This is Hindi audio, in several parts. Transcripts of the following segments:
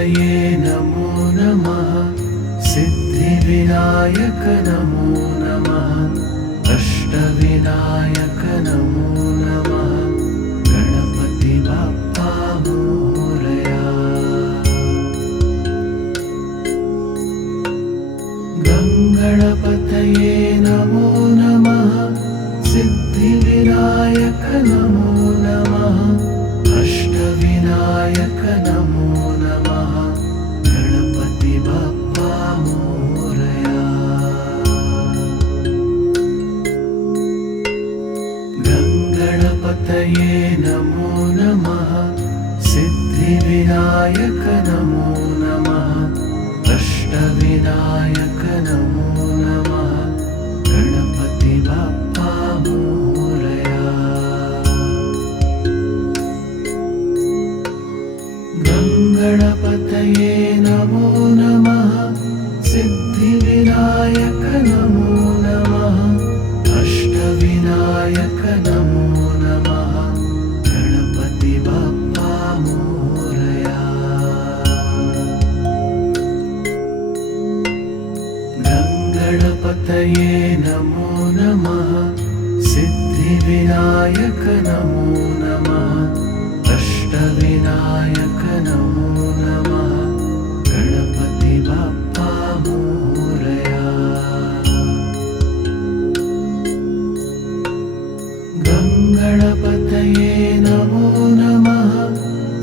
गणपतये नमो नमः। सिद्धिविनायक नमो नमः। अष्टविनायक नमो नमः। गणपति बाप्पा मोरया। गणपतये नमो नमः। सिद्धिविनायक नमो नमः। अष्टविनायक नमो नमः। गणपति बाप्पा मोरया। गणपतये नमो नमः। सिद्धिविनायक नमो नमः। अष्टविनायक नमो नमः। गणपति बाप्पा मोरया। गणपतये नमो नमः। सिद्धिविनायक नमो नमः। अष्टविनायक नमो नमः। गणपति बाप्पा मोरया। गणपतये नमो नमः। सिद्धिविनायक नमो नमः। अष्टविनायक नमो नमः। गणपति बाप्पा मोरया। गणपतये नमो नमः।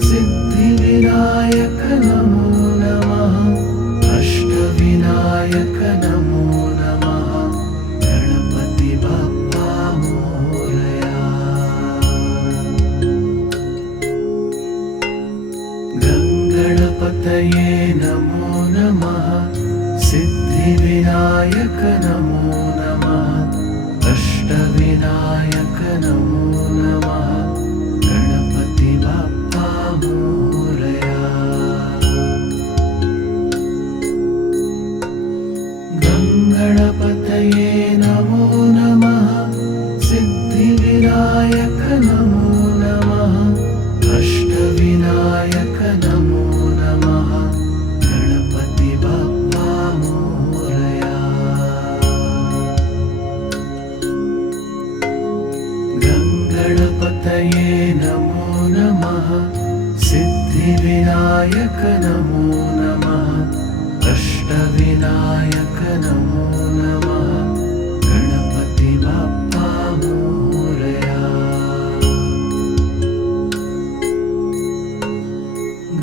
सिद्धिविनायक नमो नमः। अष्टविनायक नमो नमः। गणपति बाप्पा मोरया। गणपतये नमो नमः। सिद्धिविनायक नमो नमः। अष्टविनायक नमो नमः। गणपति बाप्पा मोरया। गणपतये नमो नमः। सिद्धिविनायक नमो नमः। अष्टविनायक नमो नमः। गणपति बाप्पा मोरया। गणपतये नमो नमः। सिद्धिविनायक नमो नमः। अष्टविनायक नमो नमः। गणपति बाप्पा मोरया।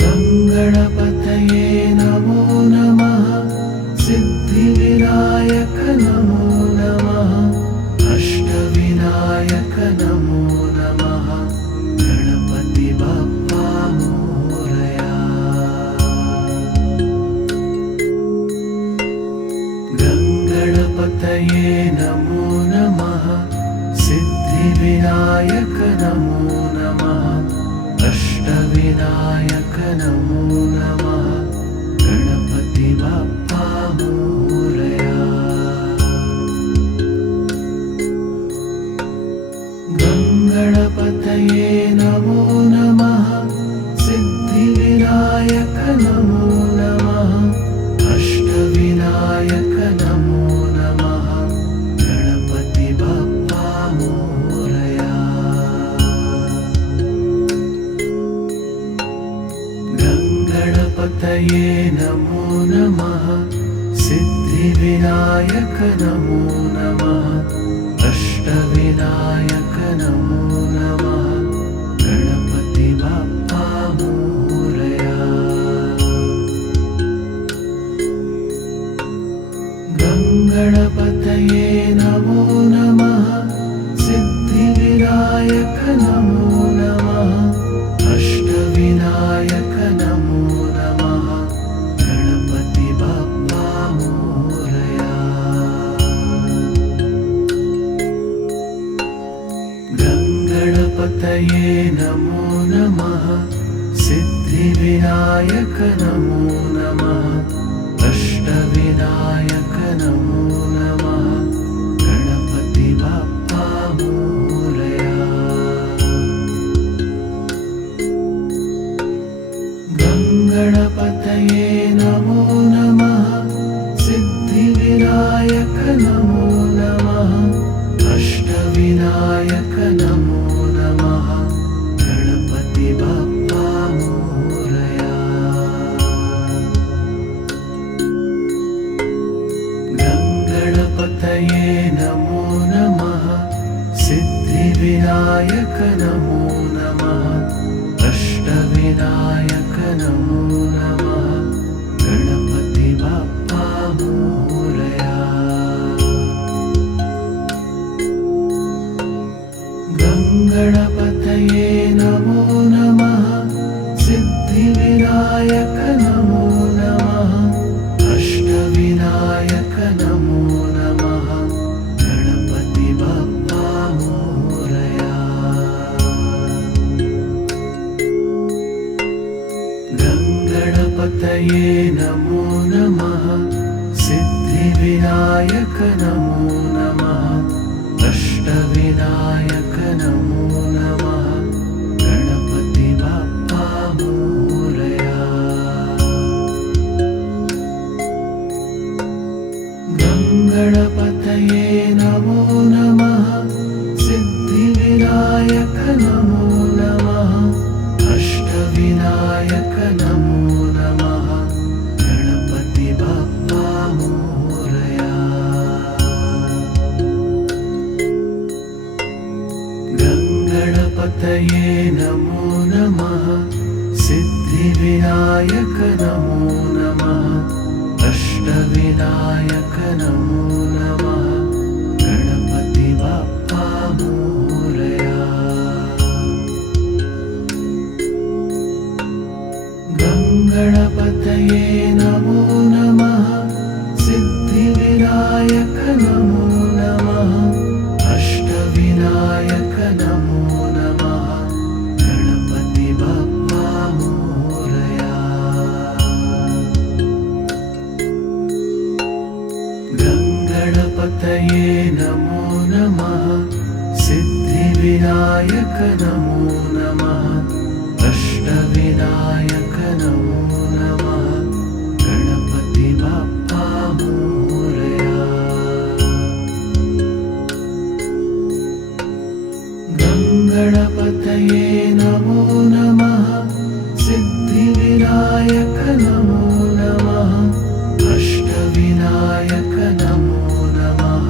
गणपतये नमो नमः। सिद्धिविनायक नमो नमः। अष्टविनायक नमो नमः। गणपति बाप्पा मोरया। गणपतये नमो नमः। सिद्धिविनायक नमो नमः। अष्टविनायक नमो नमः। गणपति बाप्पा मोरया। गणपतये नमो नमः। सिद्धिविनायक नमो नमः। अष्टविनायक नमो नमः। गणपति बाप्पा मोरया। गणपतये नमो नमः। सिद्धिविनायक नमो नमः। अष्टविनायक नमो नमः। गणपति बाप्पा मोरया। गणपतये नमो नमः। सिद्धिविनायक नमो नमः। अष्टविनायक नमो नमः। गणपति बाप्पा मोरया। गणपतये नमो नमः। सिद्धिविनायक नमो नमः। अष्टविनायक नमो नमः। गणपति बाप्पा मोरया। गणपतये नमो नमः सिद्धिविनायक नमो नमः अष्टविनायक नमो नमः गणपति बाप्पा मोरया। गणपतये नमो नमः सिद्धिविनायक नमो नमः अष्टविनायक नमो नमः गणपति बाप्पा मोरया। गणपतये नमो नमः सिद्धिविनायक नमो नमः अष्टविनायक नमो नमः गणपति बाप्पा मोरया। गणपतये नमो नमः सिद्धिविनायक नमो नमः अष्टविनायक नमो नमः गणपति बाप्पा मोरया। गणपतये नमो नमः सिद्धिविनायक नमो नमः अष्टविनायक नमो नमः गणपति बाप्पा मोरया। गणपतये नमो नमः सिद्धिविनायक नमो नमः अष्टविनायक नमो नमः गणपति बाप्पा मोरया। गणपतये नमो नमः सिद्धिविनायक नमो नमः अष्टविनायक नमो नमः गणपति बाप्पा मोरया। गणपतये नमो नमः सिद्धिविनायक नमो नमः अष्टविनायक नमो नमः गणपति बाप्पा मोरया। गणपतये नमो नमः सिद्धिविनायक नमो नमः अष्टविनायक नमो नमः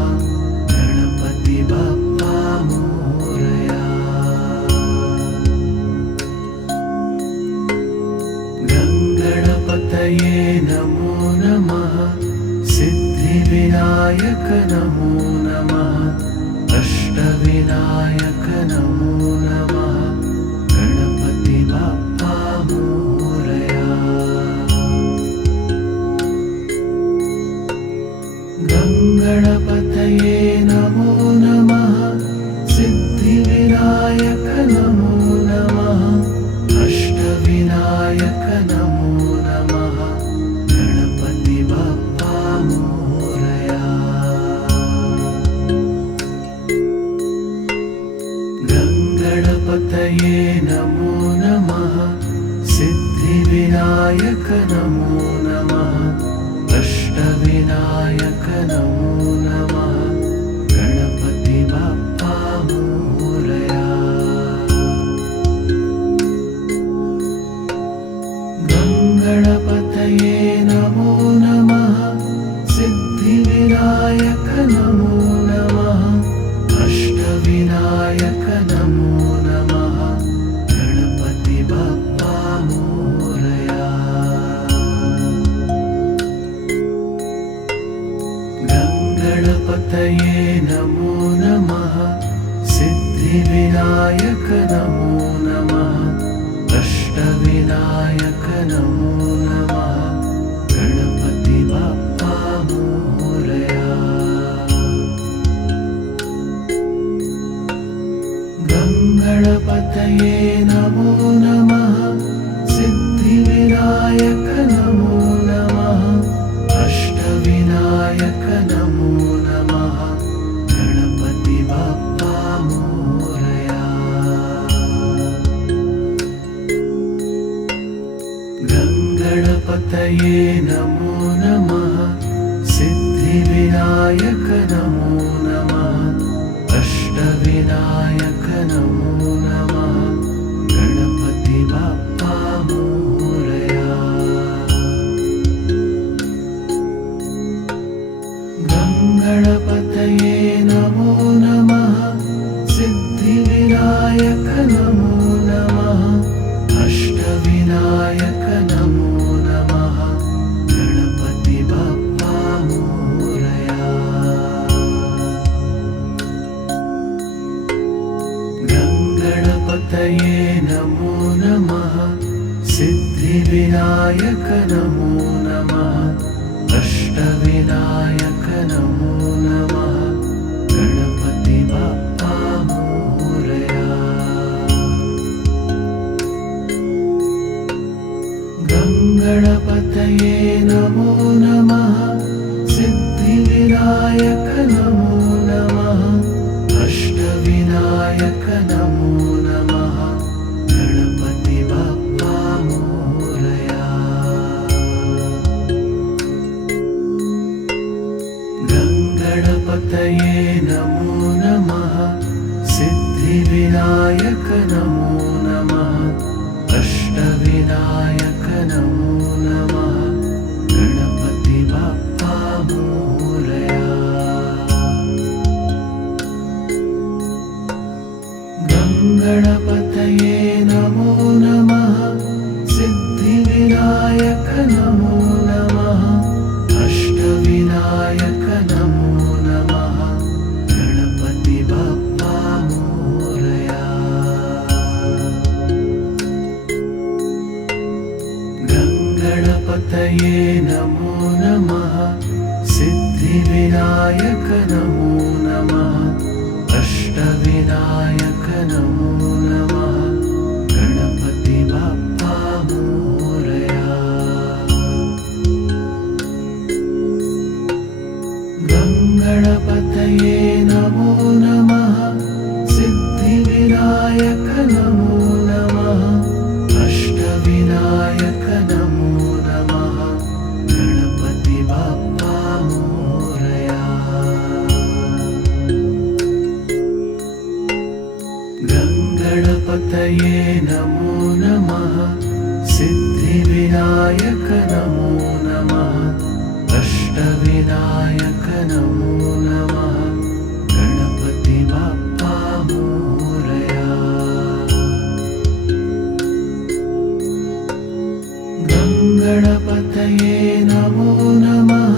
गणपति बाप्पा मोरया। गणपतये नमो नमः सिद्धिविनायक नमो नमः अष्टविनायक नमो नमः गणपति बाप्पा मोरया। गणपतये नमो नमः सिद्धिविनायक नमो नमः अष्टविनायक नमो नमः गणपति बाप्पा मोरया। गणपतये नमो नमः सिद्धिविनायक नमो नमः अष्टविनायक नमो नमः गणपति बाप्पा मोरया। गणपतये नमो नमः सिद्धिविनायक नमो नमः अष्टविनायक नमो नमः गणपति बाप्पा मोरया। गणपतये नमो नमः सिद्धिविनायक नमो नमः अष्टविनायक नमो नमः गणपति बाप्पा मोरया। गणपतये नमो नमः सिद्धिविनायक नमो नमः अष्टविनायक नमो नमः गणपति बाप्पा मोरया। गणपतये नमो नमः सिद्धिविनायक नमो नमः अष्टविनायक नमो नमः गणपति बाप्पा मोरया। गणपतये नमो नमः सिद्धिविनायक नमो नमः अष्टविनायक नमो नमः गणपति बाप्पा मोरया। गणपतये नमो नमः सिद्धिविनायक नमो नमः अष्टविनायक नमो नमः गणपति बाप्पा मोरया। गणपतये नमो नमः सिद्धिविनायक नमो नमः अष्टविनायक नमो नमः गणपति बाप्पा मोरया। गणपतये नमो नमः सिद्धिविनायक नमो नमः अष्टविनायक नमो नमः गणपति बाप्पा मोरया। गणपतये नमो नमः सिद्धिविनायक नमो नमः अष्टविनायक नमो नमः गणपति बाप्पा मोरया। गणपतये नमो नमः सिद्धिविनायक नमो नमः अष्टविनायक नमो नमः गणपति बाप्पा मोरया। गणपतये नमो नमः सिद्धिविनायक नमो नमः अष्टविनायक नमो नमः गणपति बाप्पा मोरया। गणपतये नमो नमः सिद्धिविनायक नमो नमः अष्टविनायक नमो नमः गणपति बाप्पा मोरया। गणपतये नमो नमः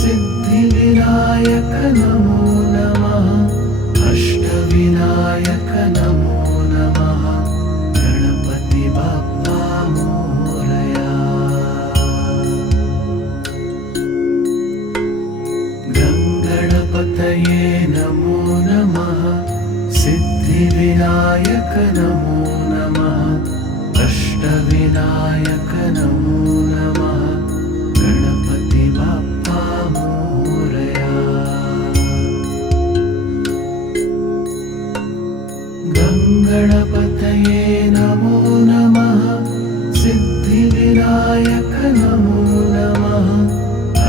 सिद्धिविनायक नमो नमः अष्टविनायक नमो नमः गणपति बाप्पा मोरया। गणपतये नमो नमः सिद्धिविनायक नमो नमः अष्टविनायक नमो नमः गणपति बाप्पा मोरया। गणपतये नमो नमः सिद्धिविनायक नमो नमः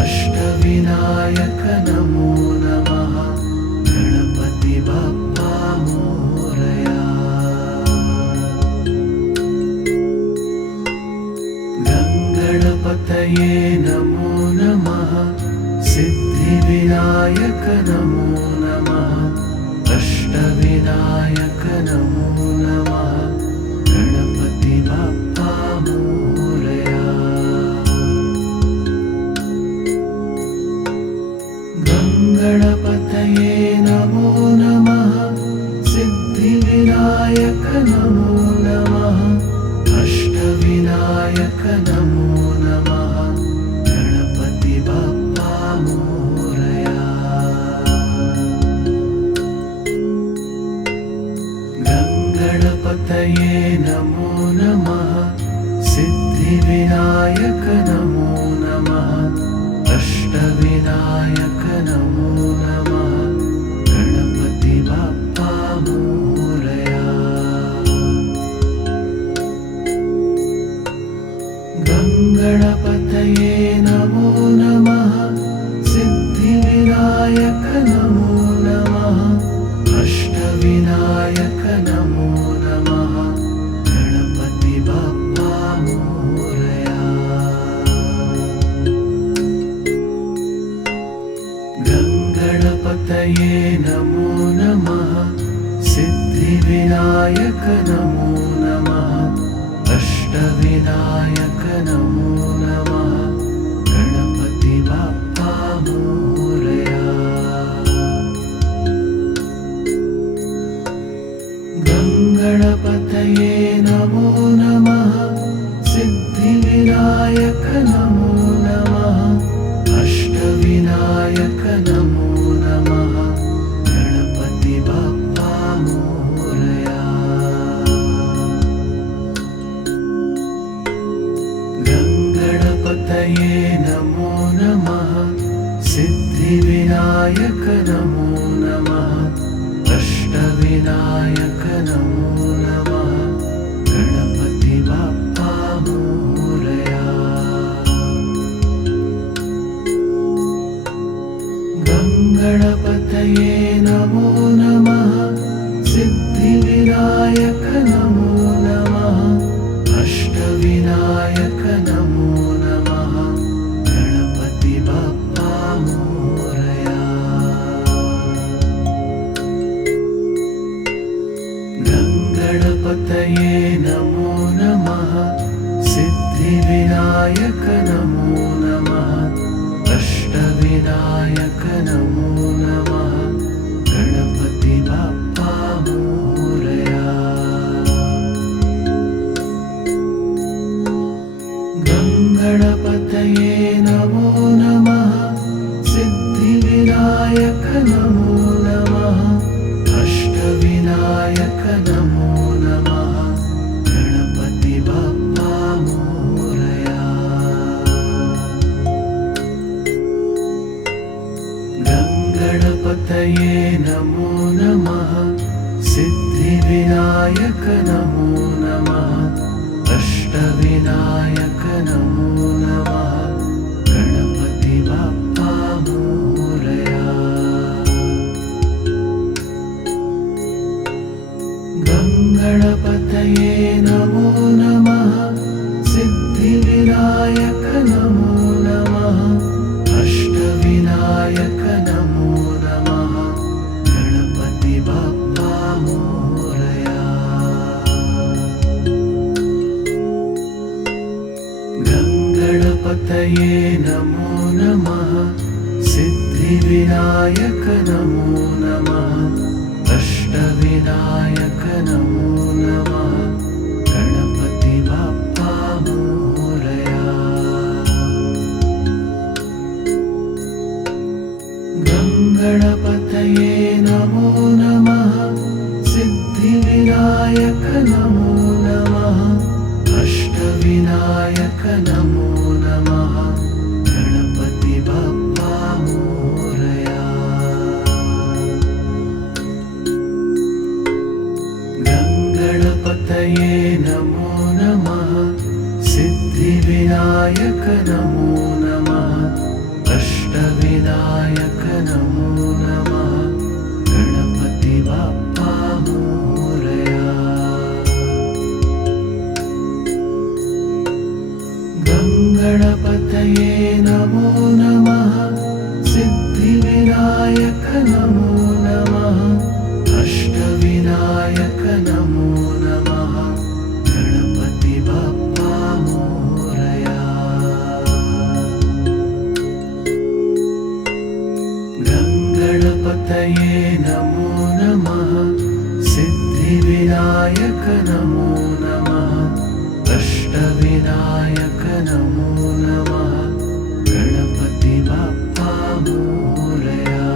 अष्टविनायक नमो नमः गणपति बाप्पा मोरया। गणपतये नमो नमः सिद्धिविनायक नमो नमः अष्टविनायक नमो नमः गणपति बाप्पा मोरया। गणपतये नमो नमः सिद्धिविनायक नमो नमः अष्टविनायक नमो नमः गणपति बाप्पा मोरया। गणपतये नमो नमः सिद्धिविनायक नमो नमः अष्टविनायक नमो नमः गणपति बाप्पा मोरया। गणपतये सिद्धिविनायक नमो नमः अष्टविनायक नमो नमः गणपति बाप्पा मोरया गंगणपतये नमो नमः सिद्धिविनायक नमो नमः अष्टविनायक नमो नमः गणपति बाप्पा मोरया गंगणपतये नमो नमः सिद्धिविनायक नमो नमः अष्टविनायक नमो नमः गणपति बाप्पा मोरया गंगणपतये नमो नमः सिद्धिविनायक नमो नमः अष्टविनायक नमो नमः गणपति बाप्पा मोरया गंगणपतये नमो नमः सिद्धिविनायक नमो नमः अष्टविनायक नमो नमः गणपति बाप्पा मोरया गंगणपतये नमो नमः सिद्धिविनायक नमो नमः अष्टविनायक नमो नमः गणपति बाप्पा मोरया गंगणपतये नमो नमः सिद्धिविनायक नमो नमः अष्टविनायक नमो नमः गणपति बाप्पा मोरया गंगणपतये नमो नमः सिद्धिविनायक नमो नमः अष्टविनायक नमो नमः गणपति बाप्पा मोरया गंगणपतये नमो नमः सिद्धिविनायक नमो नमः अष्टविनायक नमो नमः गणपति बाप्पा मोरया गंगणपतये नमो नमः सिद्धिविनायक नमो नमः अष्टविनायक नमो नमः गणपति बाप्पा मोरया गंगणपतये नमो नमः सिद्धिविनायक नमो नमः अष्टविनायक नमो नमः गणपति बाप्पा मोरया गंगणपतये नमो नमः सिद्धिविनायक नमो नमः अष्टविनायक नमो नमः गणपति बाप्पा मोरया गंगणपतये नमो नमः सिद्धिविनायक नमो नमः अष्टविनायक नमो नमः गणपति बाप्पा मोरया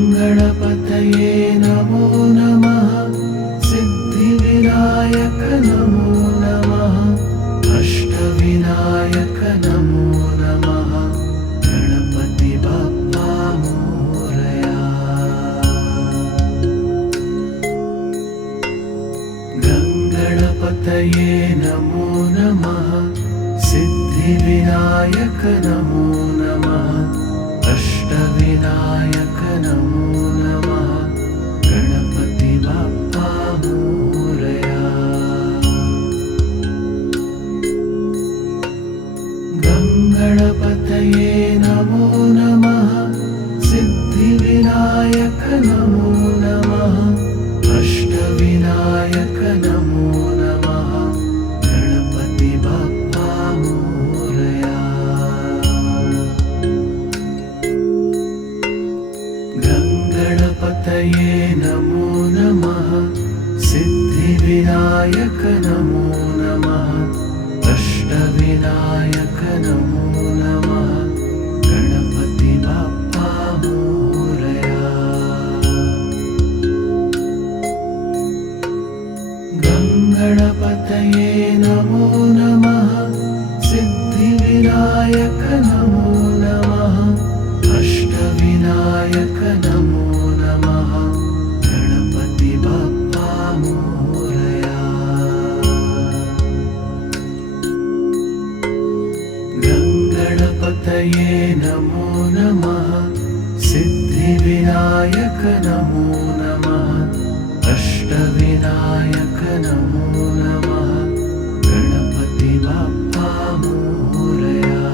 गंगणपतये नमो नमः सिद्धिविनायक नमो नमः अष्टविनायक नमो नमः गणपति बाप्पा मोरया गंगणपतये नमो नमः सिद्धिविनायक नमो नमः अष्टविनायक नमो नमः गणपति बाप्पा मोरया गंगणपतये नमो नमः सिद्धिविनायक सिद्धिविनायक नमो नमः अष्टविनायक नमो नमः गणपति बाप्पा मोरया गणपतये नमो नमः सिद्धिविनायक नमो नमः अष्टविनायक नमो नमः गणपति बाप्पा मोरया गणपतये नमो नमः सिद्धिविनायक नमो नमः अष्टविनायक नमो नमः गणपति बाप्पा मोरया गणपतये नमो नमः सिद्धिविनायक नमो नमः अष्टविनायक नमो नमः गणपति बाप्पा मोरया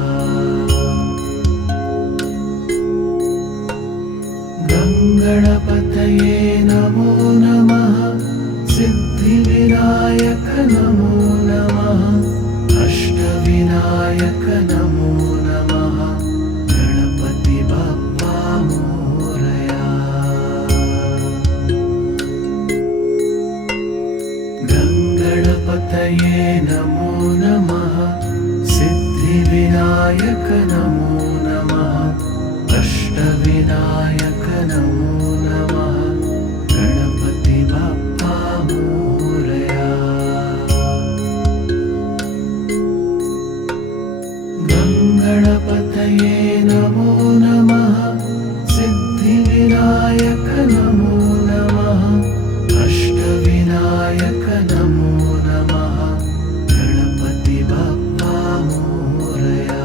गणपतये नमो नमः सिद्धिविनायक नमो नमः अष्टविनायक नमो नमः गणपति बाप्पा मोरया गणपतये नमो नमः सिद्धिविनायक नमो नमः अष्टविनायक नमो नमः गणपति बाप्पा मोरया गणपतये नमो नमः सिद्धिविनायक नमो नमः अष्टविनायक नमो नमः गणपति बाप्पा मोरया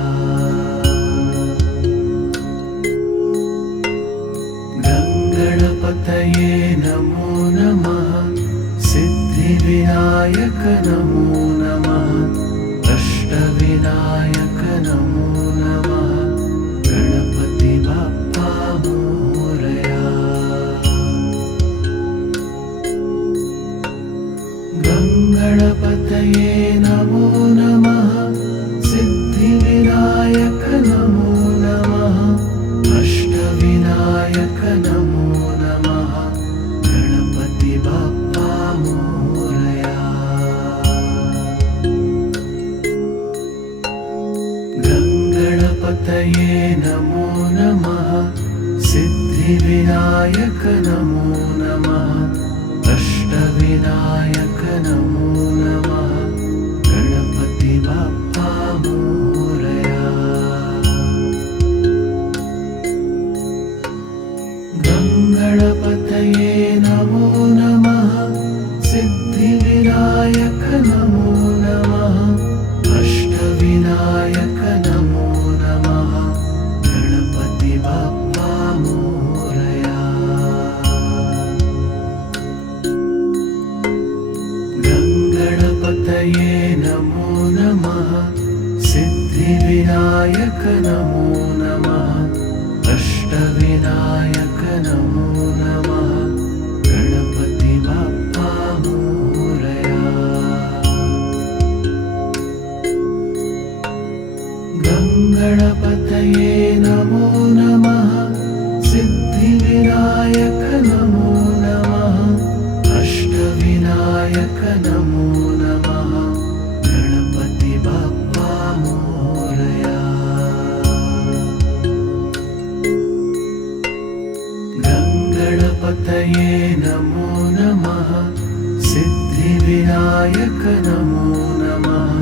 गणपतये नमो नमः सिद्धिविनायक नमो नमः अष्टविनायक नमो नमः गणपति बाप्पा मोरया गणपतये नमो नमः सिद्धिविनायक नमो नमः अष्टविनायक नमो नमः गणपति बाप्पा मोरया गणपतये नमो नमः सिद्धिविनायक नमो नमः अष्टविनायक नमो नमः गणपति बाप्पा मोरया गणपतये नमो नमः सिद्धिविनायक नमो नमः अष्टविनायक नमो नमः गणपति बाप्पा मोरया गणपतये नमो नमः सिद्धिविनायक नमो नमः अष्टविनायक नमो नमः गणपति बाप्पा मोरया गणपतये नमो नमः सिद्धिविनायक नमो नमः अष्टविनायक नमो नमः गणपति बाप्पा मोरया गणपतये नमो नमः सिद्धिविनायक नमो नमः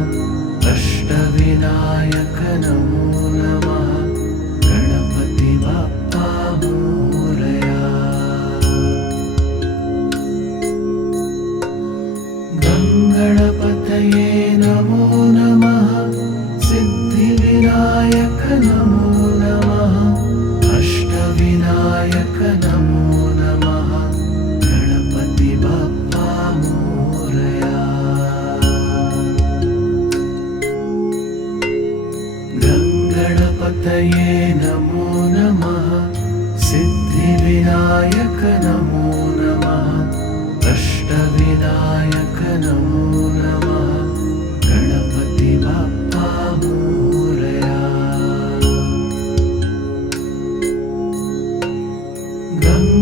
अष्टविनायक नमो नमः गणपति बाप्पा मोरया गणपतये नमो नमः सिद्धिविनायक नमो नमः अष्टविनायक नमो नमः गणपति बाप्पा मोरया सिद्धिविनायक नमो नमः अष्टविनायक नमो नमः गणपति बाप्पा मोरया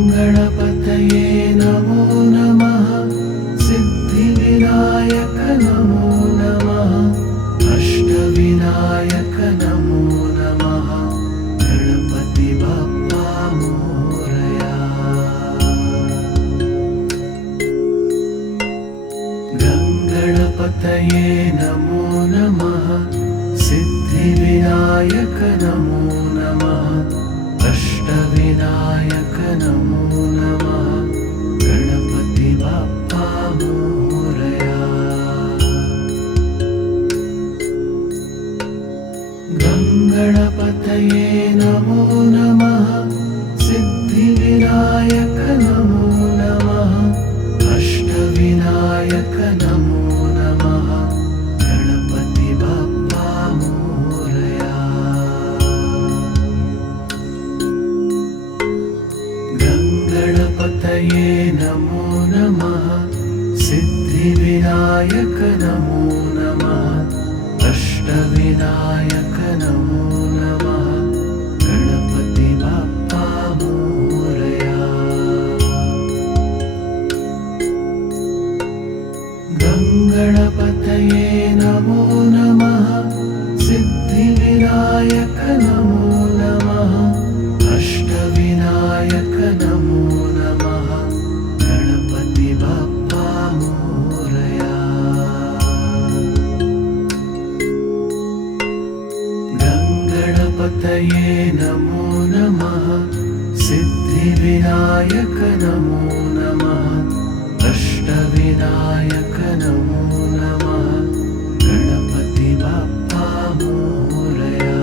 गणपतये नमो नमः सिद्धिविनायक नमो नमः अष्टविनायक नमो नमः गणपति बाप्पा मोरया गणपतये नमो नमः सिद्धिविनायक नमो नमः अष्टविनायक नमो नमः गणपति बाप्पा मोरया गणपतये नमो नमः सिद्धिविनायक नमो नमः अष्टविनायक नमो नमः गणपति बाप्पा मोरया गणपतये नमो नमः सिद्धिविनायक नमो नमः अष्टविनायक नमो नमः गणपति बाप्पा मोरया गणपतये नमो नमः सिद्धिविनायक नमो नमः अष्टविनायक नमो नमः गणपति बाप्पा मोरया गणपतये नमो नमः सिद्धिविनायक नमो नमः अष्टविनायक नमो नमः गणपति बाप्पा मोरया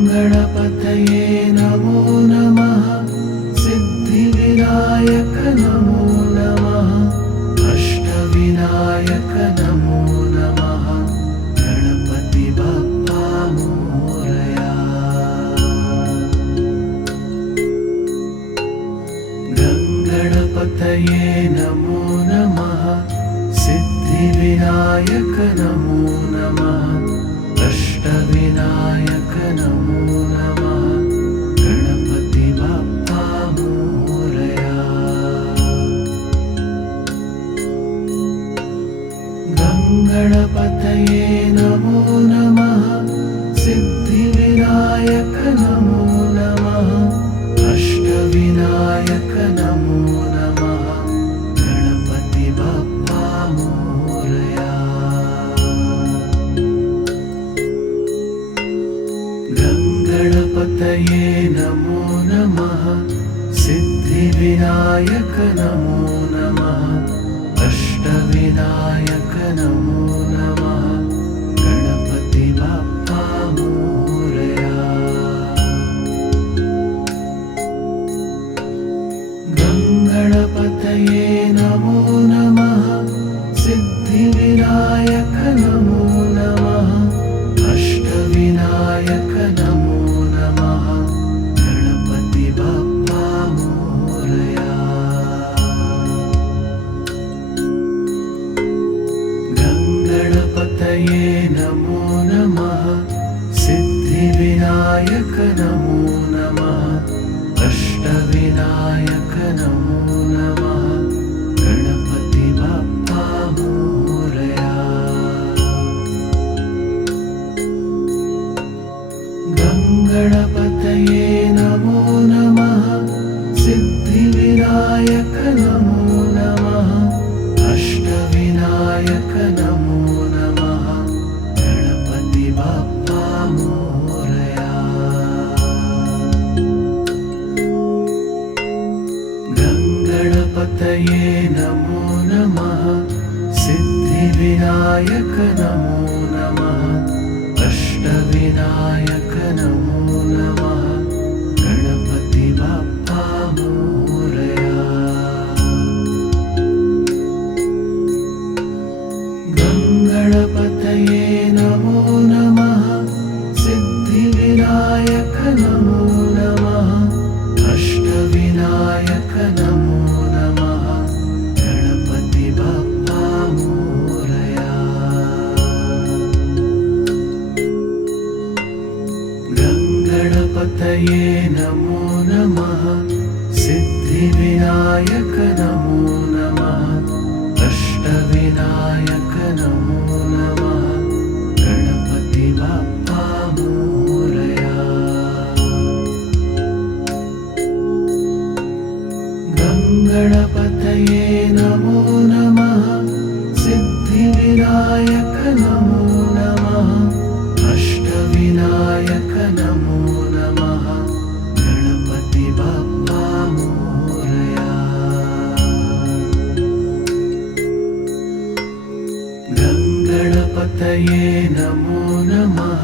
गणपतये नमो नमः सिद्धिविनायक नमो नमः अष्टविनायक नमो नमः गणपति बाप्पा मोरया गणपतये नमो नमः सिद्धिविनायक नमो नमः अष्टविनायक नमो नमः गणपति बाप्पा मोरया गणपतये नमो नमः सिद्धिविनायक नमो नमः अष्टविनायक नमो नमः गणपति बाप्पा मोरया गणपतये नमो नमः सिद्धिविनायक नमो नमः अष्टविनायक नमो नमः गणपति बाप्पा मोरया गणपतये नमो नमः सिद्धिविनायक नमो नमः अष्टविनायक नमो नमः गणपति बाप्पा मोरया गणपतये नमो नमः सिद्धिविनायक नमो नमः अष्टविनायक नमो नमः गणपति बाप्पा मोरया गणपतये नमो नमः सिद्धिविनायक नमो नमः अष्टविनायक नमो नमः गणपति बाप्पा मोरया गणपतये नमो नमः सिद्धिविनायक नमो नमः अष्टविनायक नमो नमः गणपति बाप्पा मोरया गणपतये नमो नमः सिद्धिविनायक सिद्धिविनायक नमो नमः अष्टविनायक नमो नमः गणपति बप्पा मोरया गणपतये नमो नमः सिद्धिविनायक नमो नमः अष्टविनायक नमो नमः गणपति बप्पा मोरया गणपतये नमो नमः सिद्धिविनायक नमो नमः अष्टविनायक नमो नमः गणपति बप्पा मोरया गणपतये नमो नमः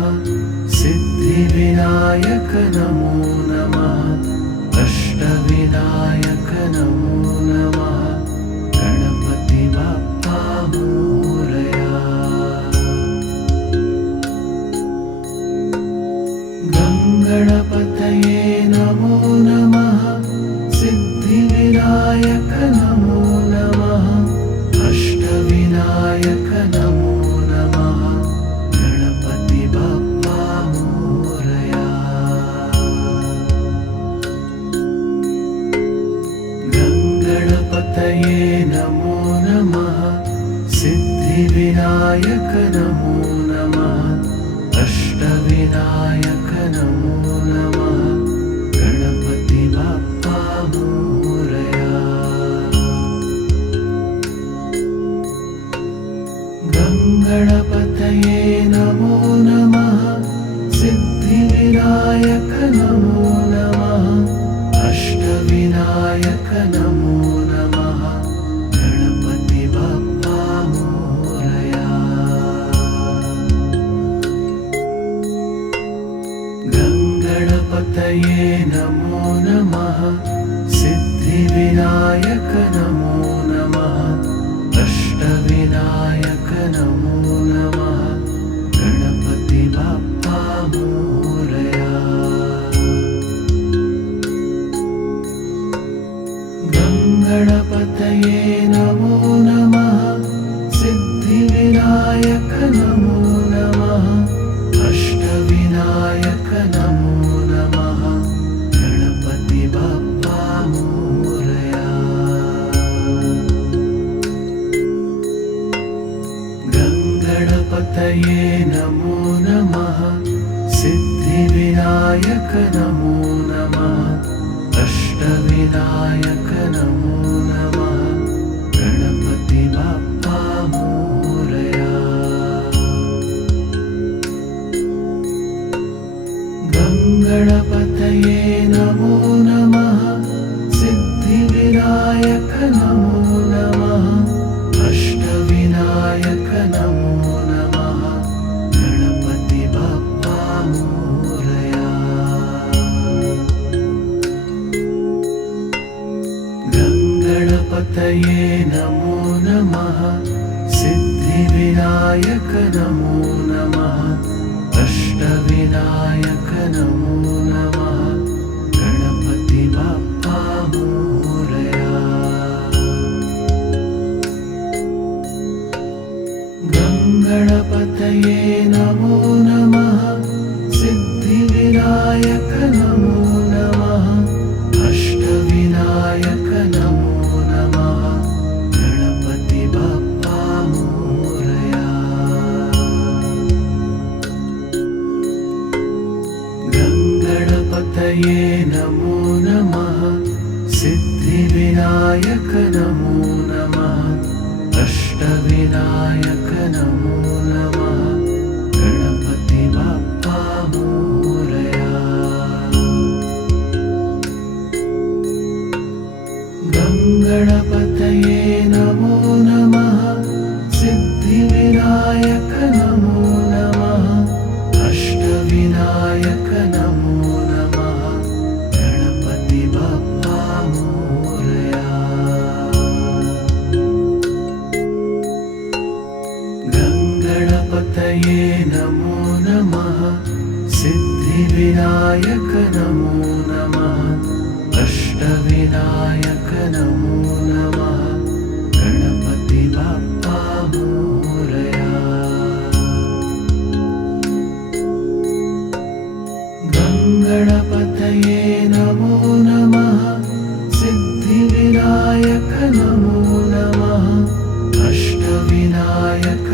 सिद्धिविनायक नमो नमः अष्टविनायक नमो नमः गणपति बप्पा मोरया गणपतये नमो नमः सिद्धिविनायक नमो नमः अष्टविनायक नमो नमः गणपति बप्पा मोरया गणपतये नमो नमः सिद्धिविनायक नमो नमः अष्टविनायक नमो नमः गणपति बप्पा मोरया गणपतये नमो नमः सिद्धिविनायक नमो नमः अष्टविनायक नमो नमः गणपति बप्पा मोरया गणपतये नमो नमः सिद्धिविनायक नमो नमः अष्टविनायक नमो नमः गणपति बप्पा मोरया गणपतये नमो नमः सिद्धिविनायक नमो नमः अष्टविनायक नमो नमः गणपति बप्पा मोरया गणपतये नमो नमः सिद्धिविनायक नमो नमः अष्टविनायक नमो नमः गणपति बप्पा मोरया गणपतये नमो नमः सिद्धिविनायक नमो नमः अष्टविनायक नमो नमः गणपति बप्पा मोरया गणपतये नमो नमः सिद्धिविनायक नमो नमः अष्टविनायक नमो नमः गणपति बप्पा मोरया गणपतये नमो नमः सिद्धिविनायक नमो नमः अष्टविनायक नमो नमः गणपति बप्पा मोरया गणपतये नमो नमः सिद्धिविनायक नमो नमः अष्टविनायक नमो नमः गणपति बप्पा मोरया गणपतये नमो नमः सिद्धिविनायक नमो नमः अष्टविनायक नमो नमः गणपति बप्पा मोरया गणपतये नमो नमः सिद्धि सिद्धिविनायक नमो नमः अष्टविनायक नमो नमः गणपति बाप्पा मोरया गणपतये नमो नमः सिद्धिविनायक नमो नमः अष्टविनायक